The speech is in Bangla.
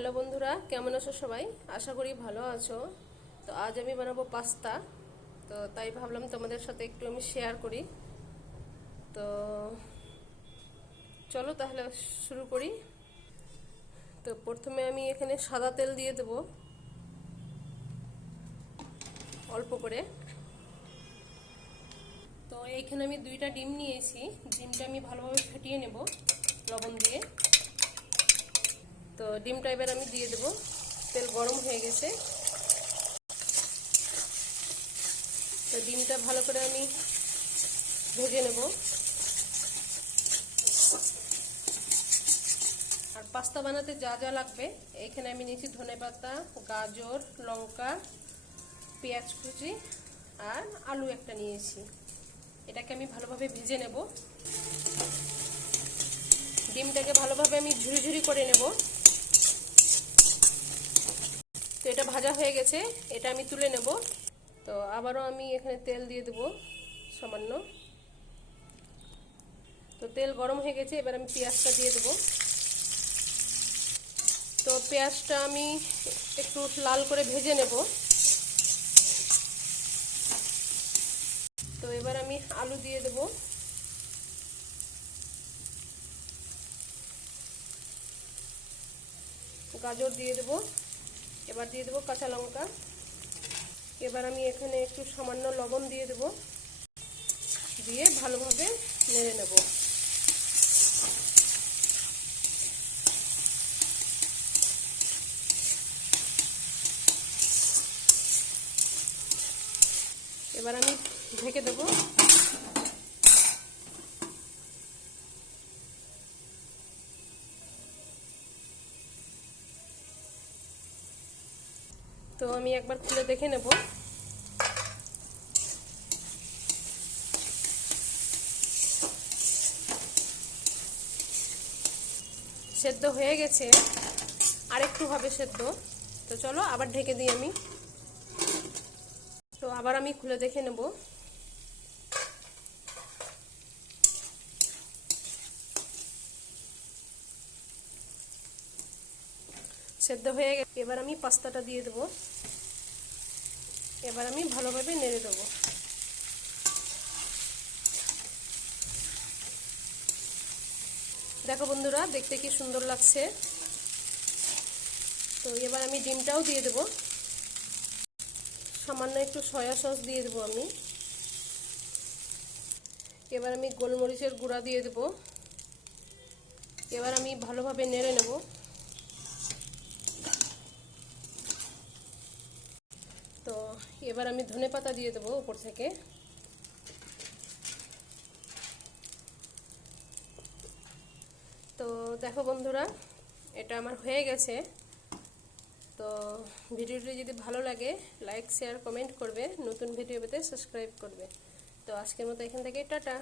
হ্যালো বন্ধুরা, কেমন আছো সবাই? আশা করি ভালো আছো। তো আজ আমি বানাবো পাস্তা। তো তাই ভাবলাম তোমাদের সাথে একটু আমি শেয়ার করি। তো চলো তাহলে শুরু করি। তো প্রথমে আমি এখানে সাদা তেল দিয়ে দেব অল্প করে। তো এইখানে আমি 2টা ডিম নিয়েছি। ডিমটা আমি ভালোভাবে ফেটিয়ে নেব লবণ দিয়ে। তো ডিমটা এবার আমি দিয়ে দেব। তেল গরম হয়ে গেছে। তো ডিমটা ভালো করে আমি ভেজে নেব। আর পাস্তা বানাতে যা যা লাগবে এখানে আমি নিয়েছি ধনেপাতা, গাজর, লঙ্কা, পেঁয়াজ কুচি আর আলু একটা নিয়েছি। এটাকে আমি ভালোভাবে ভেজে নেব। ডিমটাকে ভালোভাবে আমি ঝুরি ঝুরি করে নেব। তো এটা ভাজা হয়ে গেছে, এটা আমি তুলে নেব। তো আবারও আমি এখানে তেল দিয়ে দেব সামান্য। তো তেল গরম হয়ে গেছে, এবার আমি পেঁয়াজটা দিয়ে দেব। তো পেঁয়াজটা আমি একটু লাল করে ভেজে নেব। তো এবার আমি আলু দিয়ে দেব। গাজর দিয়ে দেব। এবার দিয়ে দেব কাঁচা লঙ্কা। এবার আমি এখানে একটু সামান্য লবণ দিয়ে দেব, দিয়ে ভালোভাবে নেড়ে নেব। এবার আমি ঢেকে দেব। তো আমি একবার খুলে দেখে নেব। সেদ্ধ হয়ে গেছে, আর একটু হবে সেদ্ধ। তো চলো আবার ঢেকে দিই আমি। তো আবার আমি খুলে দেখে নেব। সেদ্ধ হয়ে গেছে, এবার আমি পাস্তাটা দিয়ে দেব। এবার আমি ভালোভাবে নেড়ে দেবো। দেখো বন্ধুরা, দেখতে কি সুন্দর লাগছে। তো এবার আমি ডিমটাও দিয়ে দেব। সামান্য একটু সয়া সস দিয়ে দেবো আমি। এবার আমি গোলমরিচের গুঁড়া দিয়ে দেব। এবার আমি ভালোভাবে নেড়ে নেব। তো এবার আমি ধনেপাতা দিয়ে দেবো উপর থেকে। তো দেখো বন্ধুরা, এটা আমার হয়ে গেছে। তো ভিডিওটি যদি ভালো লাগে লাইক শেয়ার কমেন্ট করবে, নতুন ভিডিও পেতে সাবস্ক্রাইব করবে। তো আজকের মতো এখান থেকে টাটা।